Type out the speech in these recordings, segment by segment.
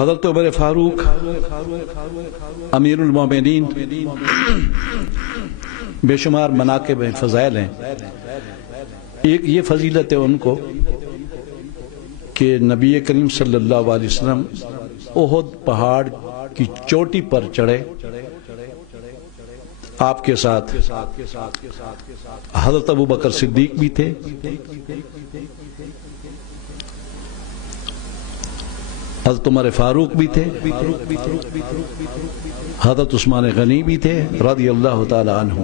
حضرت عمر فاروق امیر المومنین بے شمار مناقب ہیں، فضائل ہیں۔ ایک یہ فضیلت ہے ان کو کہ نبی کریم صلی اللہ علیہ وسلم احد پہاڑ کی چوٹی پر چڑھے، آپ کے ساتھ حضرت ابو بکر صدیق بھی تھے، حضرت عمر فاروق بھی تھے، حضرت عثمان غنی بھی تھے رضی اللہ تعالی عنہ۔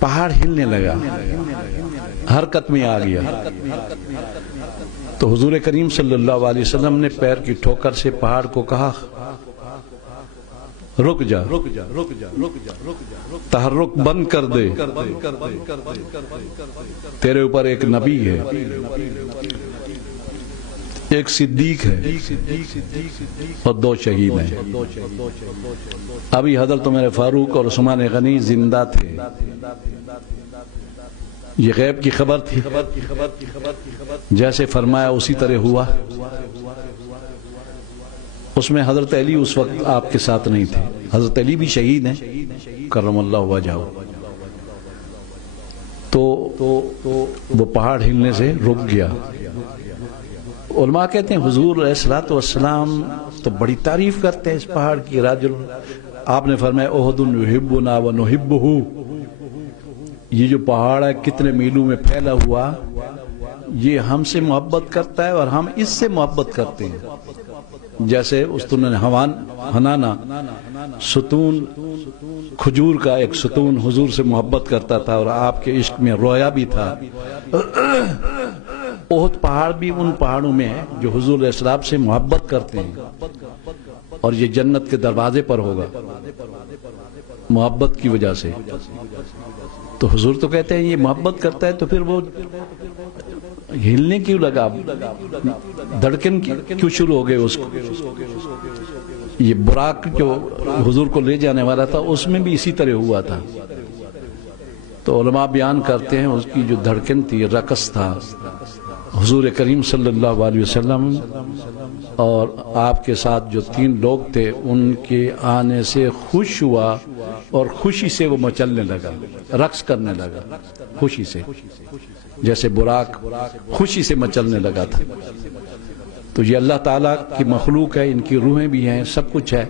پہاڑ ہلنے لگا، حرکت میں آ گیا، تو حضور کریم صلی اللہ علیہ وسلم نے پیر کی ٹھوکر سے پہاڑ کو کہا رک جا، تحرک بند کر دے، تیرے اوپر ایک نبی ہے، ایک صدیق ہے اور 2 شہید ہیں۔ ابھی حضرت عمر فاروق اور عثمان غنی زندہ تھے، یہ غیب کی خبر تھی، جیسے فرمایا اسی طرح ہوا۔ اس میں حضرت علی اس وقت آپ کے ساتھ نہیں تھے، حضرت علی بھی شہید ہیں کرم اللہ وجہہ، تو وہ پہاڑ ہلنے سے رک گیا۔ علماء کہتے ہیں حضور علیہ الصلوۃ والسلام تو بڑی تعریف کرتے ہیں اس پہاڑ کی، راجل آپ نے فرمایا احد یحبنا ونحبہ، یہ جو پہاڑ ہے کتنے میلوں میں پھیلا ہوا، یہ ہم سے محبت کرتا ہے اور ہم اس سے محبت کرتے ہیں۔ جیسے استون حنانہ ستون کھجور کا ایک ستون حضور سے محبت کرتا تھا اور آپ کے عشق میں رویا بھی تھا، احد پہاڑ بھی ان پہاڑوں میں ہے جو حضور علیہ السلام سے محبت کرتے ہیں، اور یہ جنت کے دروازے پر ہوگا محبت کی وجہ سے۔ تو حضور تو کہتے ہیں یہ محبت کرتا ہے، تو پھر وہ ہلنے کیوں لگا، دھڑکن کیوں شروع ہو گئے اس کو؟ یہ براق جو حضور کو لے جانے والا تھا اس میں بھی اسی طرح ہوا تھا، تو علماء بیان کرتے ہیں اس کی جو دھڑکن تھی رقص تھا۔ حضور کریم صلی اللہ علیہ وسلم اور آپ کے ساتھ جو 3 لوگ تھے ان کے آنے سے خوش ہوا اور خوشی سے وہ مچلنے لگا، رقص کرنے لگا خوشی سے، جیسے براق خوشی سے مچلنے لگا تھا۔ تو یہ اللہ تعالیٰ کی مخلوق ہے، ان کی روحیں بھی ہیں، سب کچھ ہے،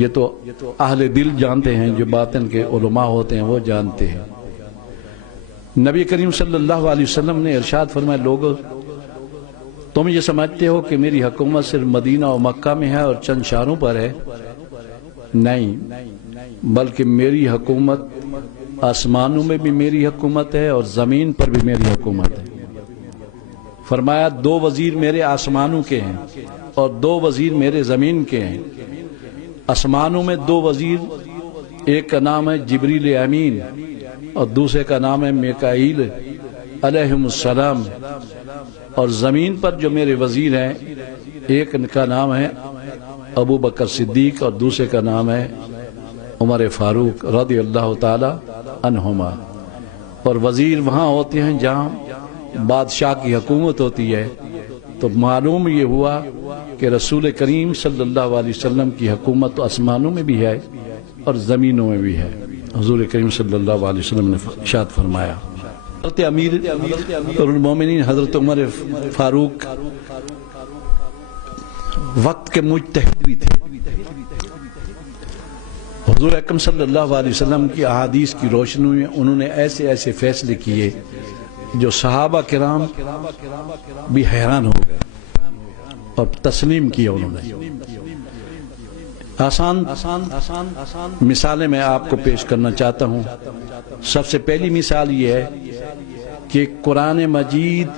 یہ تو اہل دل جانتے ہیں، جو باطن کے علماء ہوتے ہیں وہ جانتے ہیں۔ نبی کریم صلی اللہ علیہ وسلم نے ارشاد فرمایا لوگو تم یہ سمجھتے ہو کہ میری حکومت صرف مدینہ و مکہ میں ہے اور چند شہروں پر ہے، نہیں، بلکہ میری حکومت آسمانوں میں بھی میری حکومت ہے اور زمین پر بھی میری حکومت ہے۔ فرمایا 2 وزیر میرے آسمانوں کے ہیں اور 2 وزیر میرے زمین کے ہیں۔ آسمانوں میں 2 وزیر، ایک کا نام ہے جبریل امین اور دوسرے کا نام ہے میکائیل علیہم السلام، اور زمین پر جو میرے وزیر ہیں ایک کا نام ہے ابو بکر صدیق اور دوسرے کا نام ہے عمر فاروق رضی اللہ تعالی عنہما۔ اور وزیر وہاں ہوتے ہیں جہاں بادشاہ کی حکومت ہوتی ہے، تو معلوم یہ ہوا کہ رسول کریم صلی اللہ علیہ وسلم کی حکومت آسمانوں میں بھی ہے اور زمینوں میں بھی ہے۔ حضور کریم صلی اللہ علیہ وسلم نے ارشاد فرمایا۔ حضرت امیر المومنین حضرت عمر فاروق وقت کے مجتہد بھی تھے، حضور اکرم صلی اللہ علیہ وسلم کی احادیث کی روشنی میں انہوں نے ایسے ایسے فیصلے کیے جو صحابہ کرام بھی حیران ہو گئے اور تسلیم کیا انہوں نے۔ آسان مثالیں میں آپ کو پیش کرنا چاہتا ہوں۔ سب سے پہلی مثال یہ ہے کہ قرآن مجید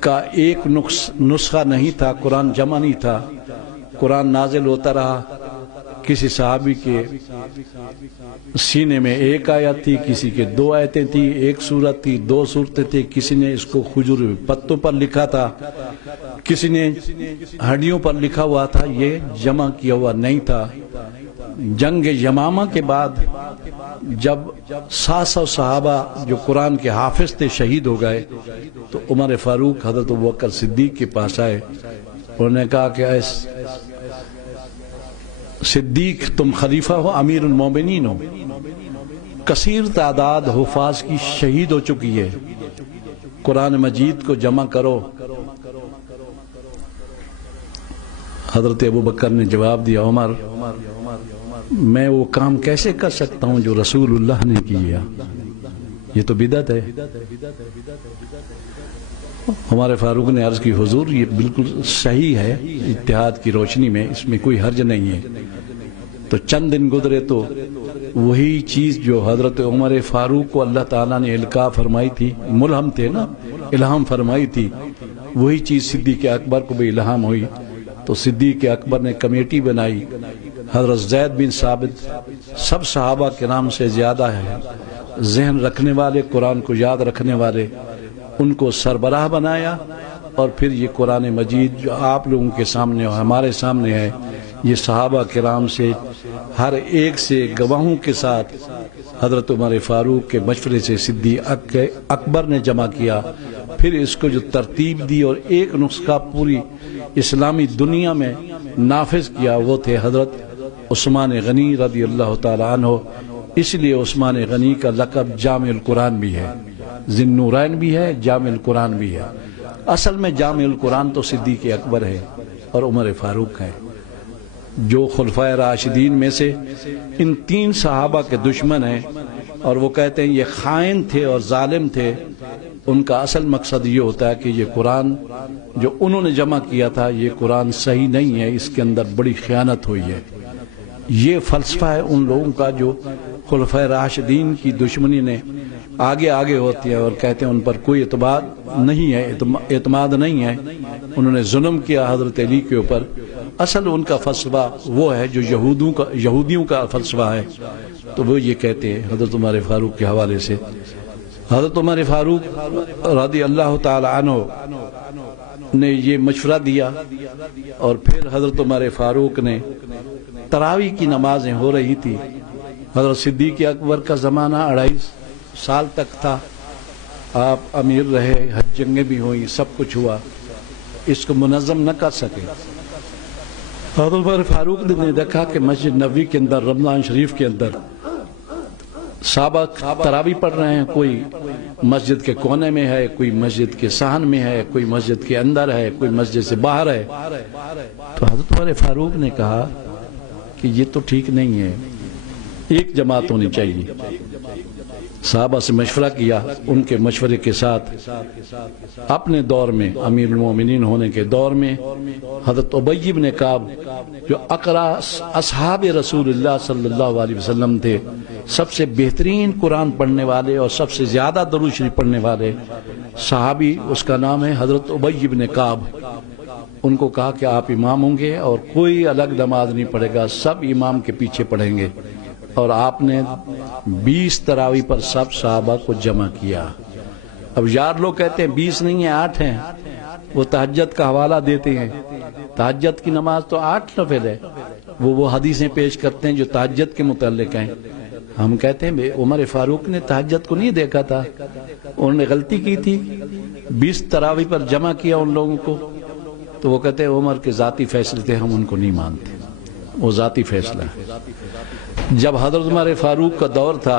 کا ایک نسخہ نہیں تھا، قرآن جمع نہیں تھا، قرآن نازل ہوتا رہا، کسی صحابی کے سینے میں 1 آیت تھی، کسی کے 2 آیتیں تھی، 1 سورت تھی، 2 سورتیں تھی، کسی نے اس کو کھجور پتوں پر لکھا تھا، کسی نے ہڈیوں پر لکھا ہوا تھا، یہ جمع کیا ہوا نہیں تھا۔ جنگ یمامہ کے بعد جب 700 صحابہ جو قرآن کے حافظ تھے شہید ہو گئے، تو عمر فاروق حضرت ابوبکر صدیق کے پاس آئے انہوں نے کہا کہ اے صدیق تم خلیفہ ہو، امیر المومنین ہو، کثیر تعداد حفاظ کی شہید ہو چکی ہے، قرآن مجید کو جمع کرو۔ حضرت ابو بکر نے جواب دیا، عمر میں وہ کام کیسے کر سکتا ہوں جو رسول اللہ نے کیا، یہ تو بدعت ہے۔ ہمارے فاروق نے عرض کی، حضور یہ بالکل صحیح ہے، اتحاد کی روشنی میں اس میں کوئی حرج نہیں ہے۔ تو چند دن گزرے تو وہی چیز جو حضرت عمر فاروق کو اللہ تعالیٰ نے القاء فرمائی تھی، ملہم تھے نا، الہام فرمائی تھی، وہی چیز صدیق اکبر کو بھی الہام ہوئی۔ تو صدیق اکبر نے کمیٹی بنائی، حضرت زید بن ثابت سب صحابہ کرام سے زیادہ ہے ذہن رکھنے والے، قرآن کو یاد رکھنے والے، ان کو سربراہ بنایا، اور پھر یہ قرآن مجید جو آپ لوگوں کے سامنے اور ہمارے سامنے ہے، یہ صحابہ کرام سے ہر ایک سے گواہوں کے ساتھ حضرت عمر فاروق کے مشورے سے صدیق اکبر نے جمع کیا۔ پھر اس کو جو ترتیب دی اور ایک نسخہ پوری اسلامی دنیا میں نافذ کیا، وہ تھے حضرت عثمان غنی رضی اللہ تعالی عنہ۔ اس لیے عثمان غنی کا لقب جامع القرآن بھی ہے، ذی النورین بھی ہے، جامع القرآن بھی ہے۔ اصل میں جامع القرآن تو صدیق اکبر ہے اور عمر فاروق ہے، جو خلفائے راشدین میں سے ان تین صحابہ کے دشمن ہیں، اور وہ کہتے ہیں یہ خائن تھے اور ظالم تھے۔ ان کا اصل مقصد یہ ہوتا ہے کہ یہ قرآن جو انہوں نے جمع کیا تھا، یہ قرآن صحیح نہیں ہے، اس کے اندر بڑی خیانت ہوئی ہے۔ یہ فلسفہ ہے ان لوگوں کا جو خلفائے راشدین کی دشمنی نے آگے ہوتی ہے اور کہتے ہیں ان پر کوئی اعتماد نہیں ہے، انہوں نے ظلم کیا حضرت علی کے اوپر۔ اصل ان کا فلسفہ وہ ہے جو یہودیوں کا فلسفہ ہے۔ تو وہ یہ کہتے ہیں حضرت عمر فاروق کے حوالے سے، حضرت عمر فاروق رضی اللہ تعالی عنہ نے یہ مشورہ دیا، اور پھر حضرت عمر فاروق نے تراویح کی نمازیں ہو رہی تھی، حضرت صدیق اکبر کا زمانہ 2.5 سال تک تھا، آپ امیر رہے، حج جنگیں بھی ہوئیں، سب کچھ ہوا، اس کو منظم نہ کر سکے۔ حضرت عمر فاروق نے دیکھا کہ مسجد نبوی کے اندر، رمضان شریف کے اندر صحابہ تراویح پڑھ رہے ہیں، کوئی مسجد کے کونے میں ہے، کوئی مسجد کے صحن میں ہے، کوئی مسجد کے اندر ہے، کوئی مسجد سے باہر ہے۔ تو حضرت عمر فاروق نے کہا کہ یہ تو ٹھیک نہیں ہے، ایک جماعت ہونی چاہیے۔ صحابہ سے مشورہ کیا، ان کے مشورے کے ساتھ اپنے دور میں، امیر المومنین ہونے کے دور میں، حضرت ابی بن کعب جو اقرا اصحاب رسول اللہ صلی اللہ علیہ وسلم تھے، سب سے بہترین قرآن پڑھنے والے اور سب سے زیادہ درود شریف پڑھنے والے صحابی، اس کا نام ہے حضرت ابی بن کعب۔ ان کو کہا کہ آپ امام ہوں گے اور کوئی الگ نماز نہیں پڑھے گا، سب امام کے پیچھے پڑھیں گے۔ اور آپ نے 20 تراویح پر سب صحابہ کو جمع کیا۔ اب یار لوگ کہتے ہیں 20 نہیں ہیں، 8 ہیں، وہ تہجد کا حوالہ دیتے ہیں، تہجد کی نماز تو 8 نفل ہے، وہ حدیثیں پیش کرتے ہیں جو تہجد کے متعلق ہیں۔ ہم کہتے ہیں عمر فاروق نے تہجد کو نہیں دیکھا تھا، انہوں نے غلطی کی تھی، 20 تراویح پر جمع کیا ان لوگوں کو۔ تو وہ کہتے ہیں عمر کے ذاتی فیصلے تھے، ہم ان کو نہیں مانتے، وہ ذاتی فیصلہ ہے۔ جب حضرت عمر فاروق کا دور تھا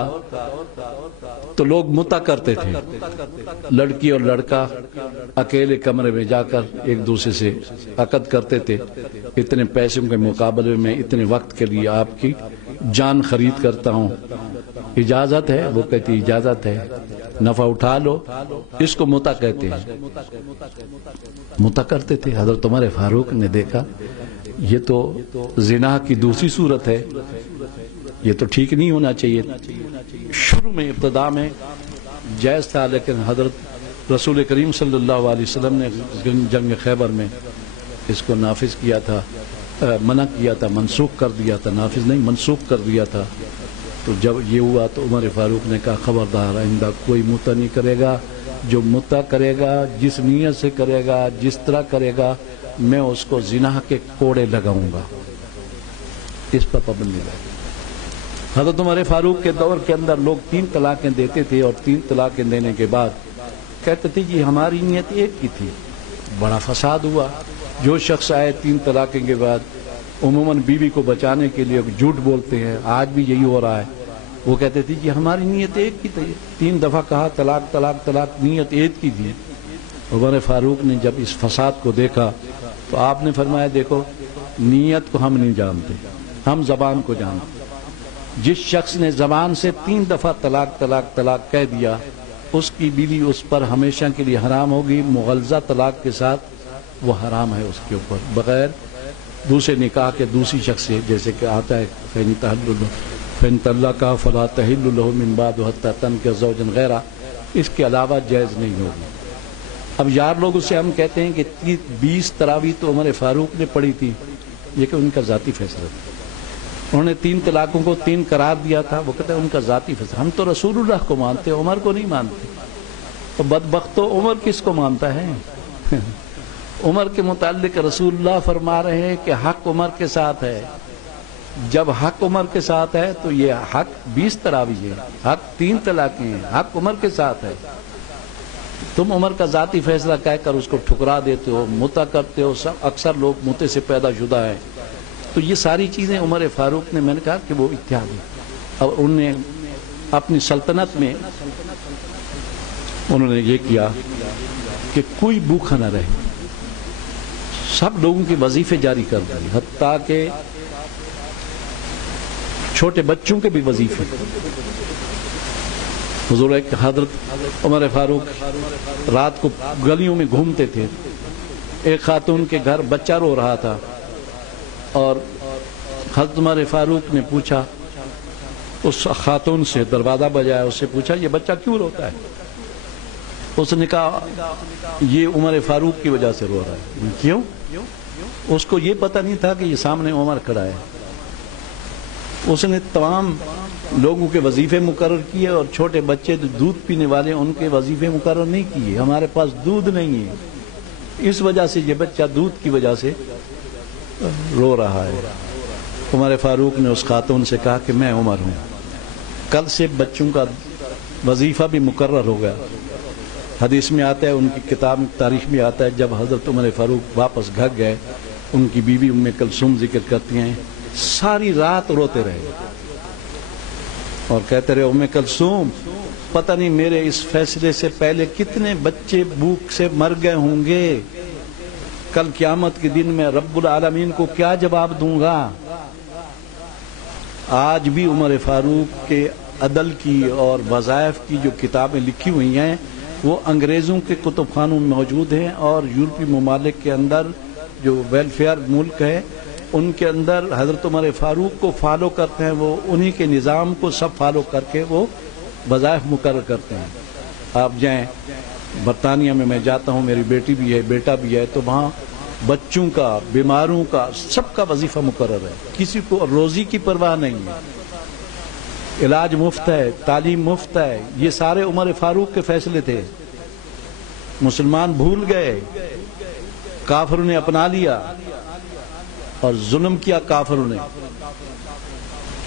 تو لوگ متع کرتے تھے، لڑکی اور لڑکا اکیلے کمرے میں جا کر ایک دوسرے سے عقد کرتے تھے، اتنے پیسوں کے مقابلے میں اتنے وقت کے لیے آپ کی جان خرید کرتا ہوں، اجازت ہے؟ وہ کہتی اجازت ہے، نفع اٹھا لو، اس کو متع کہتے ہیں۔ متع کرتے تھے۔ حضرت عمر فاروق نے دیکھا یہ تو زنا کی دوسری صورت ہے، یہ تو ٹھیک نہیں ہونا چاہیے۔ شروع میں ابتدا میں جائز تھا، لیکن حضرت رسول کریم صلی اللہ علیہ وسلم نے جنگ خیبر میں اس کو نافذ کیا تھا، منع کیا تھا، منسوخ کر دیا تھا، نافذ نہیں منسوخ کر دیا تھا۔ تو جب یہ ہوا تو عمر فاروق نے کہا خبردار آئندہ کوئی متع نہیں کرے گا، جو متع کرے گا جس نیت سے کرے گا، جس طرح کرے گا، میں اس کو زنا کے کوڑے لگاؤں گا، اس پر پابندی لگائی۔ حضرت عمر فاروق کے دور کے اندر لوگ 3 طلاقیں دیتے تھے، اور 3 طلاقیں دینے کے بعد کہتے تھے جی ہماری نیت ایک کی تھی، بڑا فساد ہوا، جو شخص آئے 3 طلاق کے بعد عموماً بیوی کو بچانے کے لیے جھوٹ بولتے ہیں، آج بھی یہی ہو رہا ہے. وہ کہتے تھے کہ ہماری نیت ایک کی تھی، 3 دفعہ کہا طلاق طلاق طلاق، نیت ایک کی تھی. عمر فاروق نے جب اس فساد کو دیکھا تو آپ نے فرمایا دیکھو نیت کو ہم نہیں جانتے، ہم زبان کو جانتے. جس شخص نے زبان سے 3 دفعہ طلاق طلاق طلاق کہہ دیا اس کی بیوی اس پر ہمیشہ کے لیے حرام ہوگی، مغلظہ طلاق کے ساتھ وہ حرام ہے اس کے اوپر، بغیر دوسرے نکاح کے دوسری شخص سے، جیسے کہ آتا ہے فَإِن طَلَّقَهَا فَلَا تَحِلُّ لَهُ مِن بَعْدُ حَتَّىٰ تَنكِحَ زَوْجًا غَيْرَهُ، اس کے علاوہ جائز نہیں ہوگی. اب یار لوگ اسے ہم کہتے ہیں کہ 20 تراویح تو عمر فاروق نے پڑھی تھی، یہ کہ ان کا ذاتی فیصلہ تھا. انہوں نے 3 طلاقوں کو 3 قرار دیا تھا، وہ کہتے ہیں ان کا ذاتی فیصلہ. ہم تو رسول اللہ کو مانتے ہیں، عمر کو نہیں مانتے. تو بدبخت تو عمر کس کو مانتا ہے؟ عمر کے متعلق رسول اللہ فرما رہے ہیں کہ حق عمر کے ساتھ ہے. جب حق عمر کے ساتھ ہے تو یہ حق 20 تراویح ہے، حق 3 طلاقیں ہیں، حق عمر کے ساتھ ہے. تم عمر کا ذاتی فیصلہ کہہ کر اس کو ٹھکرا دیتے ہو، متع کرتے ہو. اکثر لوگ متع سے پیدا شدہ ہیں. تو یہ ساری چیزیں عمر فاروق نے، میں نے کہا کہ وہ اتحاد ہے. اور انہوں نے اپنی سلطنت میں انہوں نے یہ کیا کہ کوئی بھوکا نہ رہے، سب لوگوں کے وظیفے جاری کر دیے، حتیٰ کہ چھوٹے بچوں کے بھی وظیفے. حضور حضرت عمر فاروق رات کو گلیوں میں گھومتے تھے. ایک خاتون کے گھر بچہ رو رہا تھا اور حضرت عمر فاروق نے پوچھا اس خاتون سے، دروازہ بجایا، اس سے پوچھا یہ بچہ کیوں روتا ہے؟ اس نے کہا یہ عمر فاروق کی وجہ سے رو رہا ہے. کیوں؟ اس کو یہ پتہ نہیں تھا کہ یہ سامنے عمر کھڑا ہے. اس نے تمام لوگوں کے وظیفے مقرر کیے اور چھوٹے بچے جو دودھ پینے والے ان کے وظیفے مقرر نہیں کیے. ہمارے پاس دودھ نہیں ہے، اس وجہ سے یہ بچہ دودھ کی وجہ سے رو رہا ہے. عمر فاروق نے اس خاتون سے کہا کہ میں عمر ہوں، کل سے بچوں کا وظیفہ بھی مقرر ہو گیا. حدیث میں آتا ہے، ان کی کتاب تاریخ میں آتا ہے، جب حضرت عمر فاروق واپس گھر گئے ان کی بیوی ام کلثوم ذکر کرتی ہیں ساری رات روتے رہے اور کہتے رہے ام کلثوم پتہ نہیں میرے اس فیصلے سے پہلے کتنے بچے بھوک سے مر گئے ہوں گے، کل قیامت کے دن میں رب العالمین کو کیا جواب دوں گا. آج بھی عمر فاروق کے عدل کی اور وظائف کی جو کتابیں لکھی ہوئی ہیں وہ انگریزوں کے کتب خانوں میں موجود ہیں، اور یورپی ممالک کے اندر جو ویلفیئر ملک ہے ان کے اندر حضرت عمر فاروق کو فالو کرتے ہیں، وہ انہی کے نظام کو سب فالو کر کے وہ وظائف مقرر کرتے ہیں. آپ جائیں برطانیہ میں جاتا ہوں، میری بیٹی بھی ہے بیٹا بھی ہے، تو وہاں بچوں کا، بیماروں کا، سب کا وظیفہ مقرر ہے. کسی کو روزی کی پرواہ نہیں ہے، علاج مفت ہے، تعلیم مفت ہے. یہ سارے عمر فاروق کے فیصلے تھے. مسلمان بھول گئے، کافروں نے اپنا لیا اور ظلم کیا کافروں نے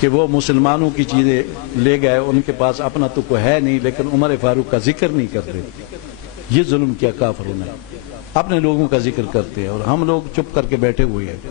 کہ وہ مسلمانوں کی چیزیں لے گئے، ان کے پاس اپنا تو کوئی ہے نہیں لیکن عمر فاروق کا ذکر نہیں کرتے. یہ ظلم کیا کافروں نے، اپنے لوگوں کا ذکر کرتے ہیں اور ہم لوگ چپ کر کے بیٹھے ہوئے ہیں.